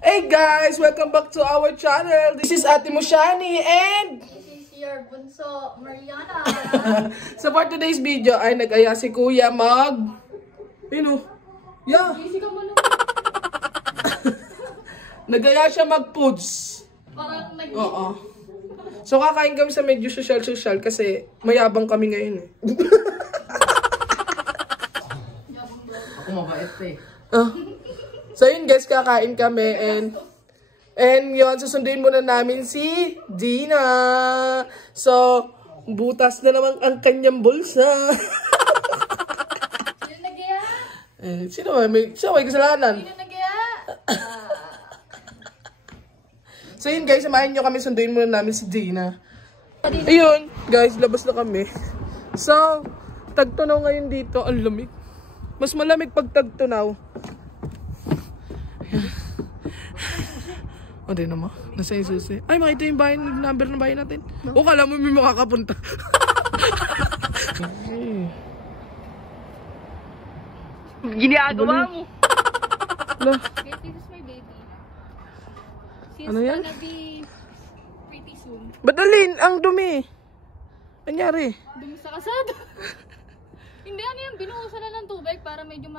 Hey guys! Welcome back to our channel. This is Ate Mushani and... This is your bunso, Mariana. So for today's video ay nag-aya si Kuya mag... Yeah. Nag-aya siya mag-foods. Parang Oo. So kakain kami sa medyo social kasi mayabang kami ngayon eh. Ako mabait eh. So yun guys, kakain kami and yun, susunduin muna namin si Dina. So, butas na naman ang kanyang bulsa. Sino nag-iya? Sino may kasalanan? Sino nag-iya? So yun guys, samahin nyo kami, sunduin muna namin si Dina. Ayun, guys, labas na kami. So, tagtunaw ngayon dito, ang lamig. Mas malamig pag tagtunaw. O, di naman. Nasa yung susi. Ay, makita yung bahay, number ng bahay natin. O, kala mo may makakapunta. Ginagawa mo. Ala, Guys, this is my baby. She's Ano yan? gonna be pretty soon. Badalin, ang dumi. Anyari? Dumi sa kasada. Hindi, ano yan, binuhusan na ng tubig para medyo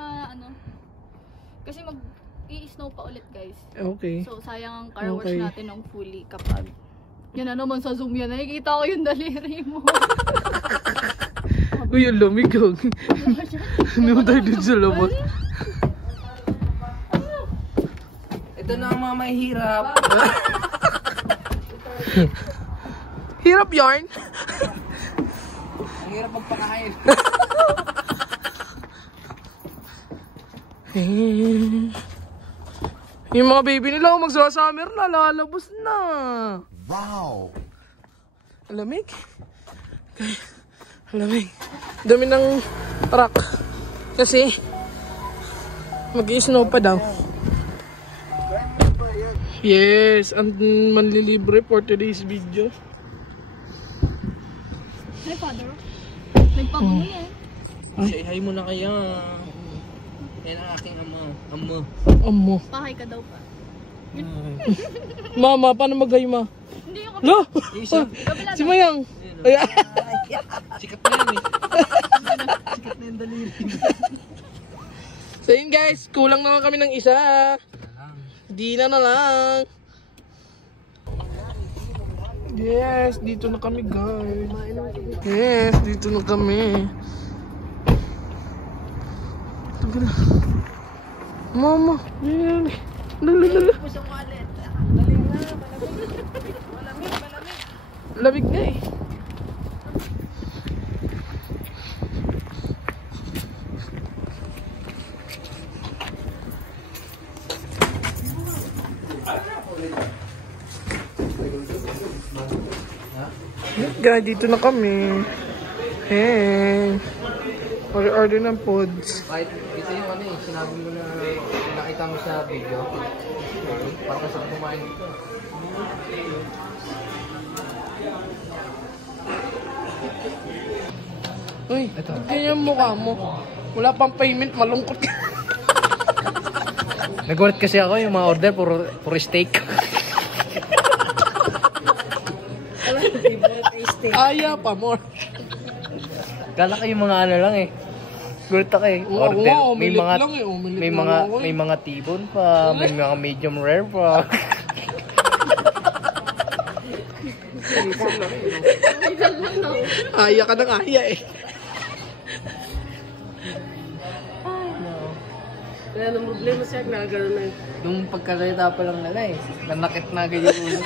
kasi i-snow pa ulit, guys. Okay. So, sayang ang car wash Okay. natin ng fully kapag... Yan na naman sa Zoom yan. Nakikita ko yung daliri mo. Uy, ang lamig. Hindi mo tayo dito sa labas. Ito na ang mga mahihirap. Hirap yarn. Ang hirap magpakain. Yung mga baby nila, magsasummer na, lalabas na. Wow! Alamig. Okay. Alamig. Dami ng truck. Kasi, mag-i-snow pa daw. Yes, ang manlilibre for today's video. Hi, Father. Nagpabango yan. Say hi muna kaya. Yan ang aking ama. Amo. Pahay ka daw pa. Mama, paano mag-hi ma? Hindi yung Lo! Isa. Si Mayang. Ay, Sikat na yan eh. Sikat na yung daliri. so yun guys, kulang naman kami ng isa. Dina na lang. Yes, dito na kami guys. Yes, dito na kami. Tagal. Mama, yan. Lala. Lamig na eh. Guys, dito na kami. Hey. Order ng pods. Kahit ito yung ano eh, sinabi mo na nakita mo sa video. Parang saan kumain dito. Uy, ganyan yung mukha mo. Wala pang payment, malungkot ka. Nagulat kasi ako yung mga order puro steak. Aya pa, more. Kala ko yung mga ano lang eh. Gulat ako eh. Order. May mga lang eh. may mga tibon pa, may mga medium rare pa. Aya ka ng aya eh. Kaya nang problema siya, nagagano na yun. Nung pagkasalita pa lang nila eh. Nanakit na agad yung ulo.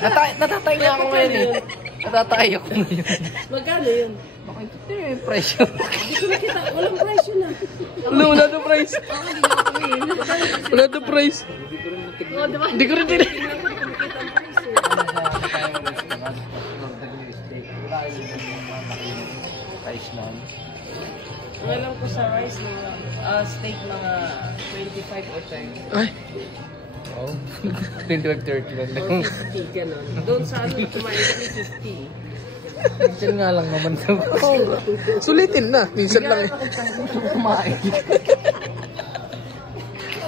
Natatay na ako ngayon eh. Natatay ako ngayon. Magkano yun? Baka ito yung presyo. Hindi ko nakita, walang price yun ah. Wala na price. Wala na price. Hindi ko rin tinignan. Price na. Alam ko sa rice na steak mga 25 o 10. Ay, Oh. 25-30 lang. O 50, gano'n. Doon sa ano, kumain kami 50. Minsan nga lang naman daw. sulitin na. Minsan lang eh. Kumain.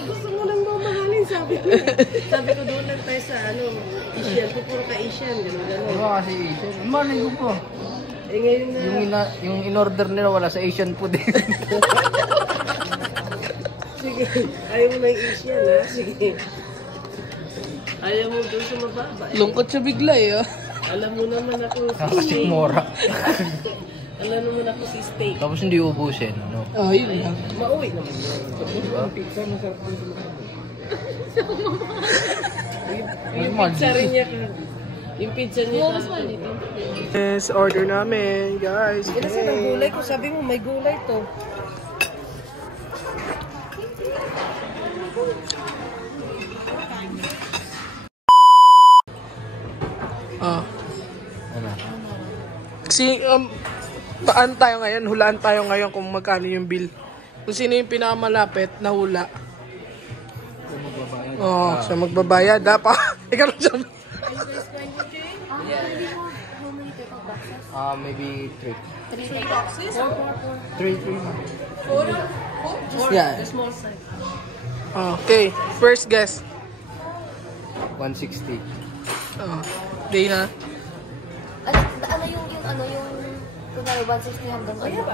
Gusto mo lang mamahalin, sabi ko. Sabi ko doon, Asian, puro ka Asian, gano'n. Ano ba kasi Asian? Malay ko po. Eh ngayon na. Yung in-order nila wala sa Asian food eh. Sige, ayaw mo na yung Asian ha? Sige. Ayaw mo doon sa mababa. Lungkot siya bigla eh. Alam mo naman ako si Kakasik mora. Alam mo naman ako si steak. Tapos hindi ubusin. No? Oh, yun lang. Mauwi naman yun. Diba? Yung pizza rin niya. Yung pizza niya. Yes, order namin, guys. Kasi ng gulay ko, sabi mo may gulay to. Ah. Ano? Kasi, paan tayo ngayon? Hulaan tayo ngayon kung magkano yung bill. Kung sino yung pinakamalapit na hula. Oo, siya magbabayad. Dapat, ikaw lang siya. Maybe 3. 3 boxes? 3. Yeah. Small size. Okay, first guess. 160. Dana. Ano yung kunwari 160 hanggang ano?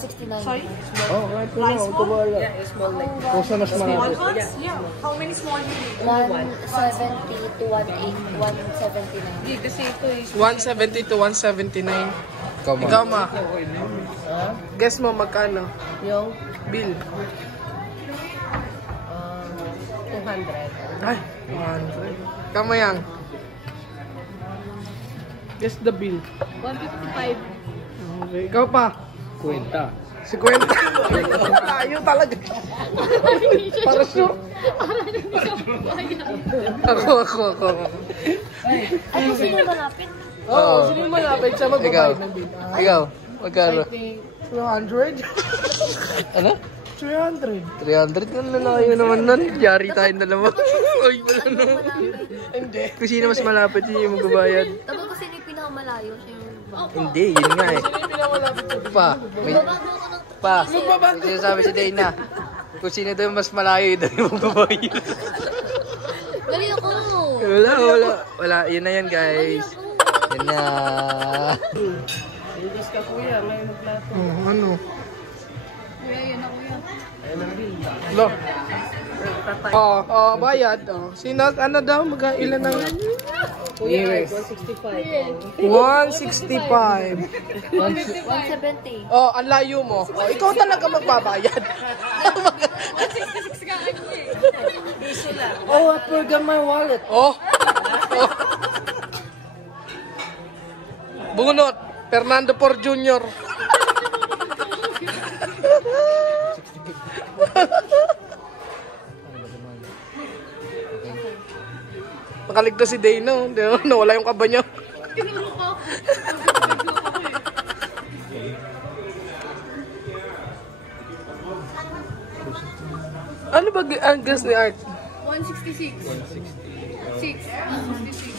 169. Sorry? Oh, right po na. Ito ba? Yeah, small like. Kung saan mas malapit. Yeah. How many small you need? 170 to 179. Kasi ito is 170 to 179. Ikaw ma. Ikaw ma. Guess mo magkano? yung Bill. 200. Ay, 100. Kamayang. Guess the bill. 155. Okay, ikaw pa. Kwenta. 50. Ayaw talaga. Para sure. Ako. Ano sino malapit? Oo, sino yung malapit siya magbabayad ng bill? Ikaw. Magkano? 200? Ano? 300. 300 ka na lang naman nun. Yari tayong dalawa. Ay, wala na. Hindi. Kung sino mas malapit, yun yung magbabayad. Tapos kasi yung pinakamalayo siya yung Hindi, yun nga eh. Sino yung pinakamalapit sa bill? Pa, may, bago ako ng pa. Sinasabi si Dana. Kung sino daw mas malayo, yun daw yung magbabayad. Gali ako! Wala. Yun na yan, guys. Yun na. Indus ka kuya, may magplato. Ano? Kuya, yun na kuya. Ayun ang bill. Lo. Bayad. Sino, ano daw? Ilan ang... Kuya, 165. 165. 170. Oh, ang layo mo. Oh, ikaw talaga magbabayad. 166 ka kanya eh. Oh, I forgot my wallet. Oh. Bunot. Fernando Por Jr. Nakaligtas si Dana. Nawala yung kaba niya. Tinuro ko. Ano ba ang guess ni Art? 166. 6. 166.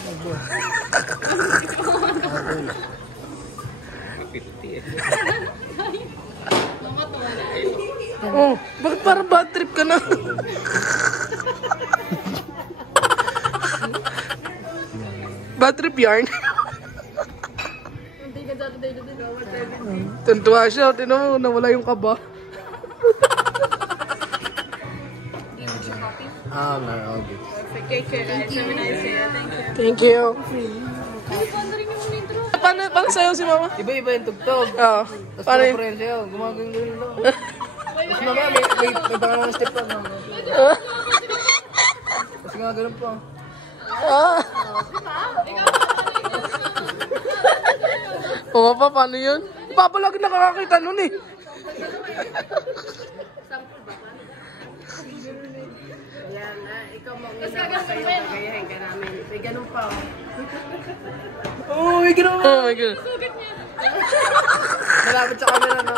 Oh, bakit parang bad trip ka na? Bad trip yarn? Hindi ka dati dahil din. Tuntua siya. Tinan mo, nawala yung kaba. No, all good. Take care guys. Have a nice day. Thank Thank you. you. Paano rin yung intro? Paano sayo si Mama? Iba-iba yung tugtog. Oo. Tapos Paano mga yun? friends yun, gumagawin lang. Tapos mamaya may pangalawang step pa. Tapos nga ganun pa. Ah. Oo pa, paano yun? Papa lagi nakakakita nun eh. Ayan, ikaw mauna na kayo, gagayahin ka namin. May ganun pa. Oh my God! Oh my God. Malapit sa camera, no?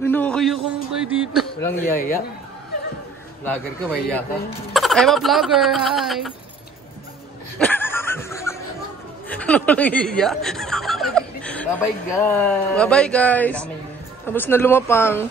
Minukaya ka mo tayo dito. Walang yaya. Vlogger ka, may iya ka. I'm a vlogger, hi! Ano walang iya? Bye-bye, guys! Bye-bye guys! Tapos na lumapang.